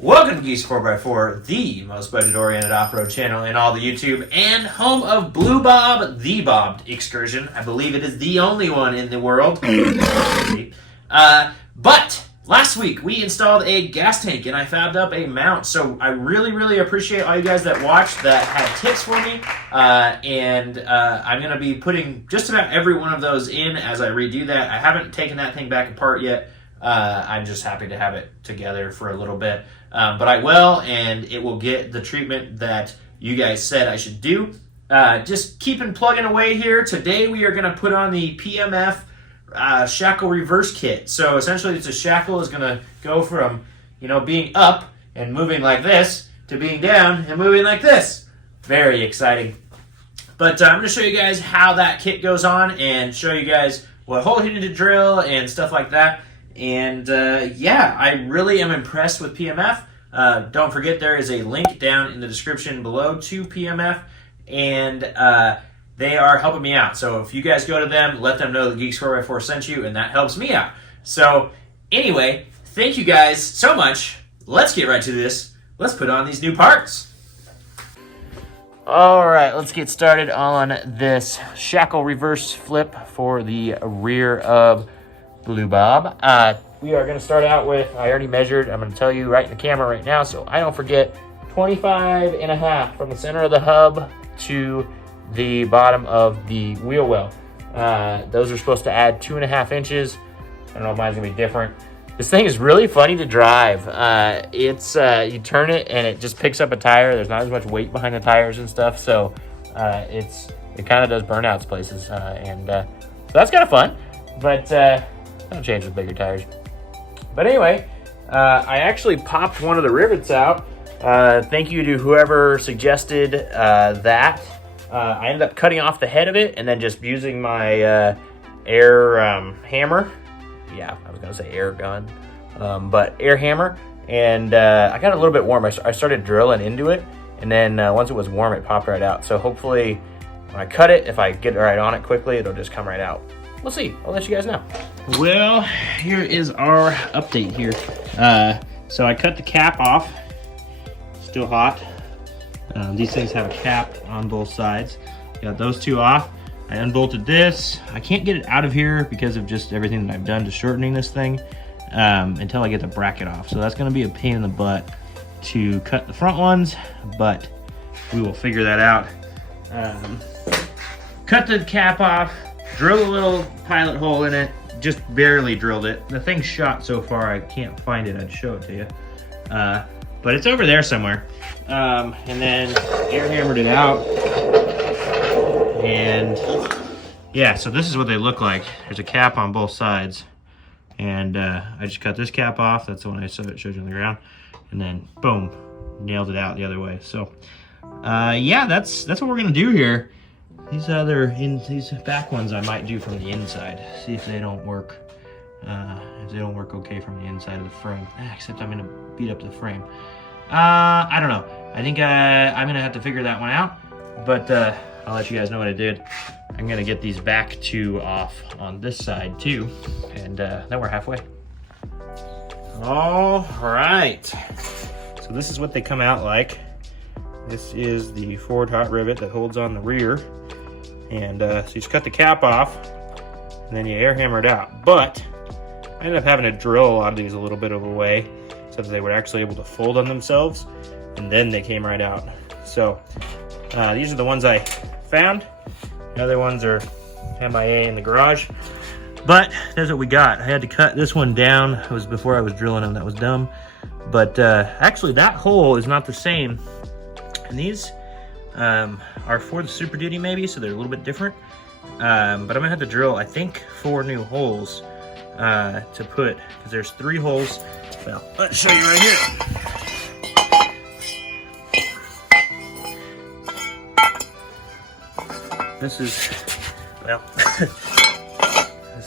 Welcome to Geeks 4x4, the most budget-oriented off-road channel in all the YouTube, and home of Blue Bob, the bobbed Excursion. I believe it is the only one in the world. But last week we installed a gas tank and I fabbed up a mount. So I really appreciate all you guys that watched, that had tips for me. I'm going to be putting just about every one of those in as I redo that. I haven't taken that thing back apart yet. I'm just happy to have it together for a little bit. But I will, and it will get the treatment that you guys said I should do. Just keeping plugging away here. Today we are going to put on the PMF Shackle reverse kit. So essentially it's a shackle is going to go from, being up and moving like this to being down and moving like this. Very exciting. But I'm going to show you guys how that kit goes on and show you guys what hole you need to drill and stuff like that. And I really am impressed with PMF. Don't forget there is a link down in the description below to PMF, and they are helping me out. So if you guys go to them, let them know the Geeks 4x4 sent you, and that helps me out. So anyway, thank you guys so much. Let's get right to this. Let's put on these new parts. All right, let's get started on this shackle reverse flip for the rear of Blue Bob. We are going to start out with, I already measured, I'm going to tell you right in the camera right now so I don't forget, 25.5 from the center of the hub to the bottom of the wheel well. Those are supposed to add 2.5 inches. I don't know if mine's going to be different. This thing is really funny to drive. You turn it and it just picks up a tire. There's not as much weight behind the tires and stuff, so it kind of does burnouts places, so that's kind of fun. But I'll change with bigger tires. But anyway, I actually popped one of the rivets out. Thank you to whoever suggested that. I ended up cutting off the head of it and then just using my air hammer. Yeah, I was going to say air gun, but air hammer. And I got a little bit warm. I started drilling into it, and then once it was warm, it popped right out. So hopefully when I cut it, if I get right on it quickly, it'll just come right out. We'll see. I'll let you guys know. Well, here is our update here. So I cut the cap off. Still hot. These things have a cap on both sides. Got those two off. I unbolted this. I can't get it out of here because of just everything that I've done to shortening this thing until I get the bracket off. So that's going to be a pain in the butt to cut the front ones, but we will figure that out. Cut the cap off. Drilled a little pilot hole in it, just barely drilled it. The thing's shot so far, I can't find it. I'd show it to you. But it's over there somewhere. And then air hammered it out. And yeah, so this is what they look like. There's a cap on both sides. And I just cut this cap off. That's the one I showed you on the ground. And then boom, nailed it out the other way. So yeah, that's what we're gonna do here. These back ones I might do from the inside. See if they don't work. If they don't work okay from the inside of the frame. Except I'm gonna beat up the frame. I don't know. I think I'm gonna have to figure that one out. But I'll let you guys know what I did. I'm gonna get these back two off on this side too, and then we're halfway. All right. So this is what they come out like. This is the forward hot rivet that holds on the rear. And so you just cut the cap off, and then you air hammer it out. But I ended up having to drill a lot of these a little bit of a way so that they were actually able to fold on themselves, and then they came right out. So these are the ones I found. The other ones are MIA in the garage. But that's what we got. I had to cut this one down. It was before I was drilling them. That was dumb. But actually, that hole is not the same. And these are for the Super Duty maybe, so they're a little bit different. But I'm gonna have to drill, I think, 4 new holes to put, because there's 3 holes. Well, let's show you right here. This is, well,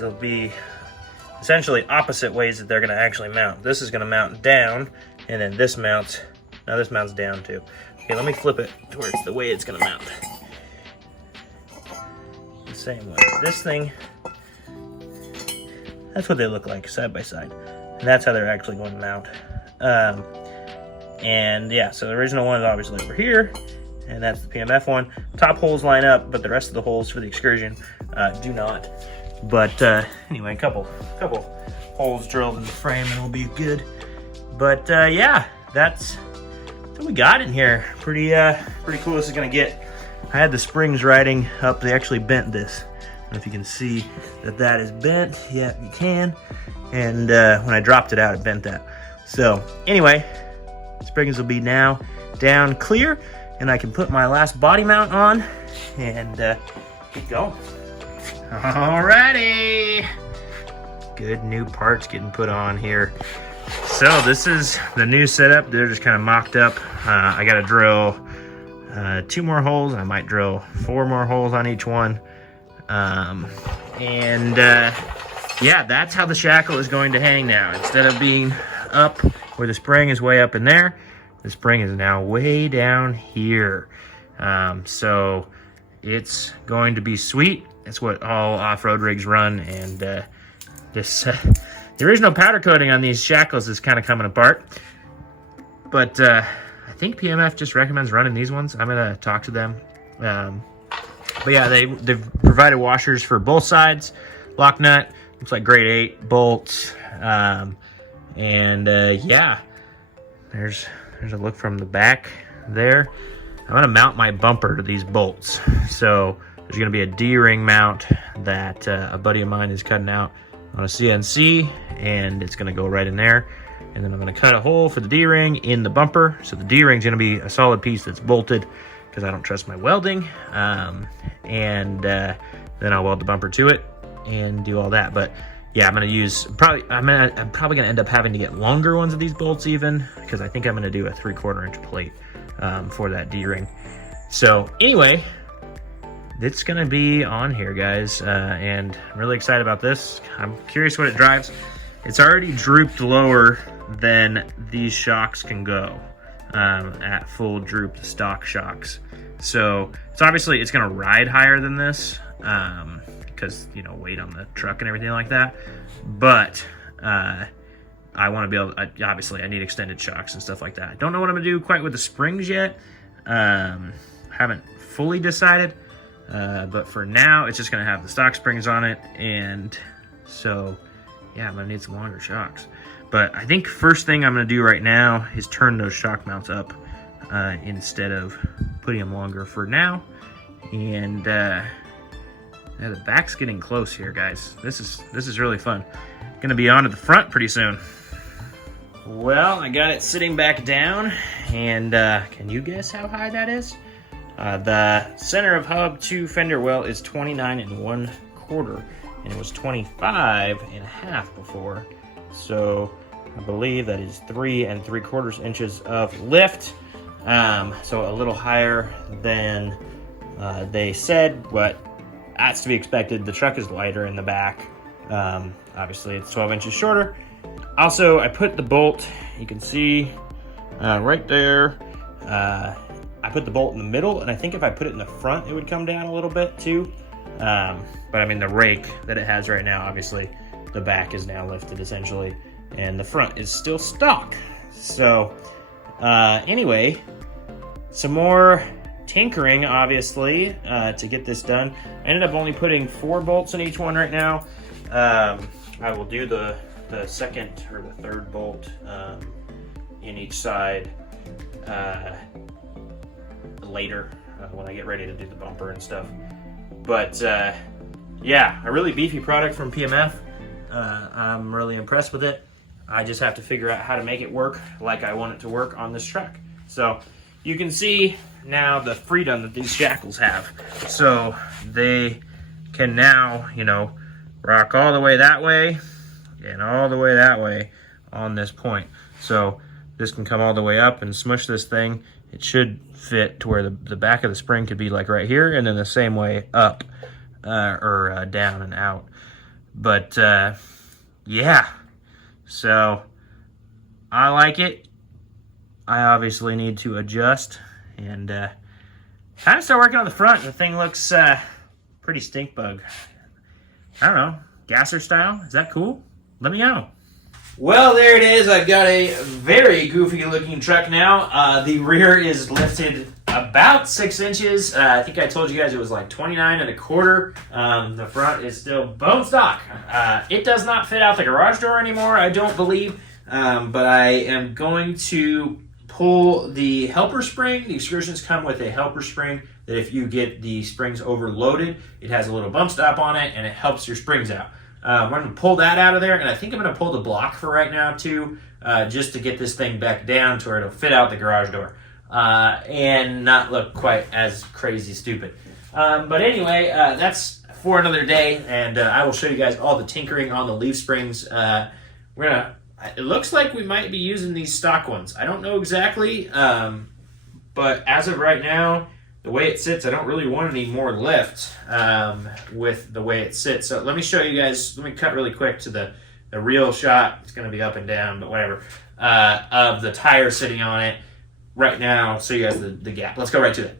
will be essentially opposite ways that they're gonna actually mount. This is gonna mount down, and then this mounts, now this mounts down too. Okay, let me flip it to where it's the way it's gonna mount. The same way. This thing, that's what they look like side by side. And that's how they're actually going to mount. And yeah, so the original one is obviously over here, and that's the PMF one. Top holes line up, but the rest of the holes for the Excursion do not. But anyway, a couple holes drilled in the frame and we'll be good. But yeah, that's what we got in here. Pretty cool this is gonna get. I had the springs riding up, they actually bent this. I don't know if you can see that is bent. Yeah, you can. And when I dropped it out, it bent that. So anyway, springs will be now down clear, and I can put my last body mount on and keep going. Alrighty. Good new parts getting put on here. So this is the new setup. They're just kind of mocked up. I got to drill 2 more holes. I might drill 4 more holes on each one. Yeah, that's how the Shackle is going to hang now. Instead of being up where the spring is way up in there, the spring is now way down here. So it's going to be sweet. It's what all off-road rigs run, and the original powder coating on these Shackles is kind of coming apart. But I think PMF just recommends running these ones. I'm gonna talk to them. But yeah, they've provided washers for both sides. Lock nut, looks like grade 8 bolts. Yeah, there's a look from the back there. I'm gonna mount my bumper to these bolts. So there's gonna be a D-ring mount that a buddy of mine is cutting out on a CNC, and it's gonna go right in there. And then I'm gonna cut a hole for the D-ring in the bumper. So the D-ring's gonna be a solid piece that's bolted because I don't trust my welding. Then I'll weld the bumper to it and do all that. But yeah, I'm probably gonna end up having to get longer ones of these bolts even, because I think I'm gonna do a 3/4 inch plate for that D-ring. So anyway, it's gonna be on here, guys, and I'm really excited about this. I'm curious what it drives. It's already drooped lower than these shocks can go at full drooped stock shocks. So it's gonna ride higher than this because, you know, weight on the truck and everything like that. But I want to be able, obviously I need extended shocks and stuff like that. I don't know what I'm gonna do quite with the springs yet. Haven't fully decided. But for now, it's just gonna have the stock springs on it, and so yeah, I'm gonna need some longer shocks. But I think first thing I'm gonna do right now is turn those shock mounts up instead of putting them longer for now. And yeah, the back's getting close here, guys. This is really fun. Gonna be on to the front pretty soon. Well, I got it sitting back down, and can you guess how high that is? The center of hub to fender well is 29 1/4, and it was 25 1/2 before. So I believe that is 3 3/4 inches of lift. So a little higher than they said, but that's to be expected. The truck is lighter in the back. Obviously it's 12 inches shorter. Also, I put the bolt, you can see right there, I put the bolt in the middle, and I think if I put it in the front, it would come down a little bit too. But I mean, the rake that it has right now, obviously, the back is now lifted essentially, and the front is still stock. So anyway, some more tinkering, obviously, to get this done. I ended up only putting 4 bolts in each one right now. I will do the second or the third bolt in each side later when I get ready to do the bumper and stuff. But yeah, a really beefy product from PMF. I'm really impressed with it. I just have to figure out how to make it work like I want it to work on this truck. So you can see now the freedom that these Shackles have. So they can now, you know, rock all the way that way and all the way that way on this point. So this can come all the way up and smush this thing. It should fit to where the back of the spring could be like right here, and then the same way up or down and out. But yeah, so I like it. I obviously need to adjust and kind of start working on the front. The thing looks pretty stink bug. I don't know, gasser style. Is that cool? Let me know. Well, there it is. I've got a very goofy looking truck now. The rear is lifted about 6 inches. I think I told you guys it was like 29 1/4. The front is still bone stock. It does not fit out the garage door anymore, I don't believe. But I am going to pull the helper spring. The Excursions come with a helper spring that if you get the springs overloaded, it has a little bump stop on it and it helps your springs out. I'm going to pull that out of there, and I think I'm going to pull the block for right now too, just to get this thing back down to where it'll fit out the garage door and not look quite as crazy stupid. But anyway, that's for another day, and I will show you guys all the tinkering on the leaf springs. It looks like we might be using these stock ones. I don't know exactly, but as of right now, the way it sits, I don't really want any more lift with the way it sits. So let me show you guys, let me cut really quick to the real shot. It's going to be up and down, but whatever, of the tire sitting on it right now. So you guys the gap. Let's go right to it.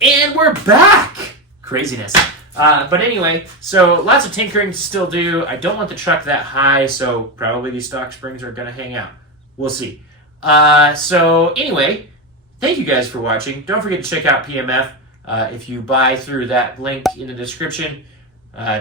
And we're back! Craziness. But anyway, so lots of tinkering to still do. I don't want the truck that high, so probably these stock springs are going to hang out. We'll see. So anyway, thank you guys for watching. Don't forget to check out PMF. If you buy through that link in the description,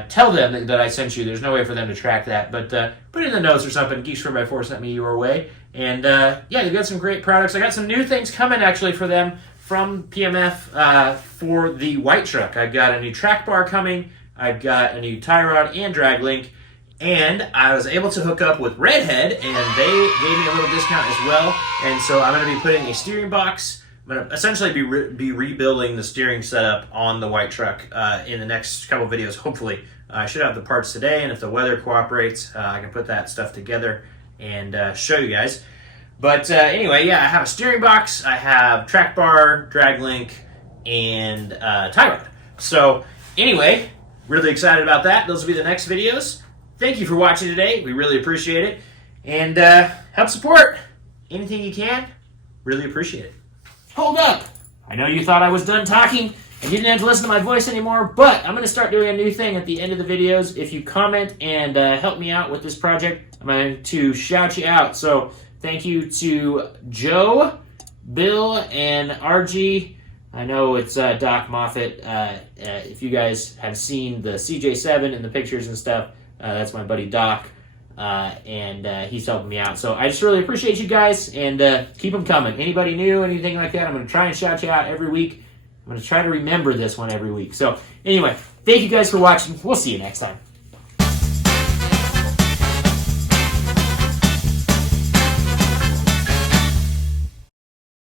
tell them that I sent you. There's no way for them to track that, but put it in the notes or something. Geeks 4x4 sent me your way. And yeah, they've got some great products. I got some new things coming actually for them from PMF for the white truck. I've got a new track bar coming. I've got a new tie rod and drag link. And I was able to hook up with Redhead, and they gave me a little discount as well. And so I'm going to be putting a steering box. I'm going to essentially be rebuilding the steering setup on the white truck in the next couple videos, hopefully. I should have the parts today, and if the weather cooperates, I can put that stuff together and show you guys. But anyway, yeah, I have a steering box, I have track bar, drag link, and tie rod. So anyway, really excited about that. Those will be the next videos. Thank you for watching today. We really appreciate it. And help support anything you can. Really appreciate it. Hold up. I know you thought I was done talking and you didn't have to listen to my voice anymore, but I'm going to start doing a new thing at the end of the videos. If you comment and help me out with this project, I'm going to shout you out. So thank you to Joe, Bill, and RG. I know it's Doc Moffat. If you guys have seen the CJ7 and the pictures and stuff, that's my buddy Doc, and he's helping me out. So I just really appreciate you guys, and keep them coming. Anybody new, anything like that, I'm going to try and shout you out every week. I'm going to try to remember this one every week. So anyway, thank you guys for watching. We'll see you next time.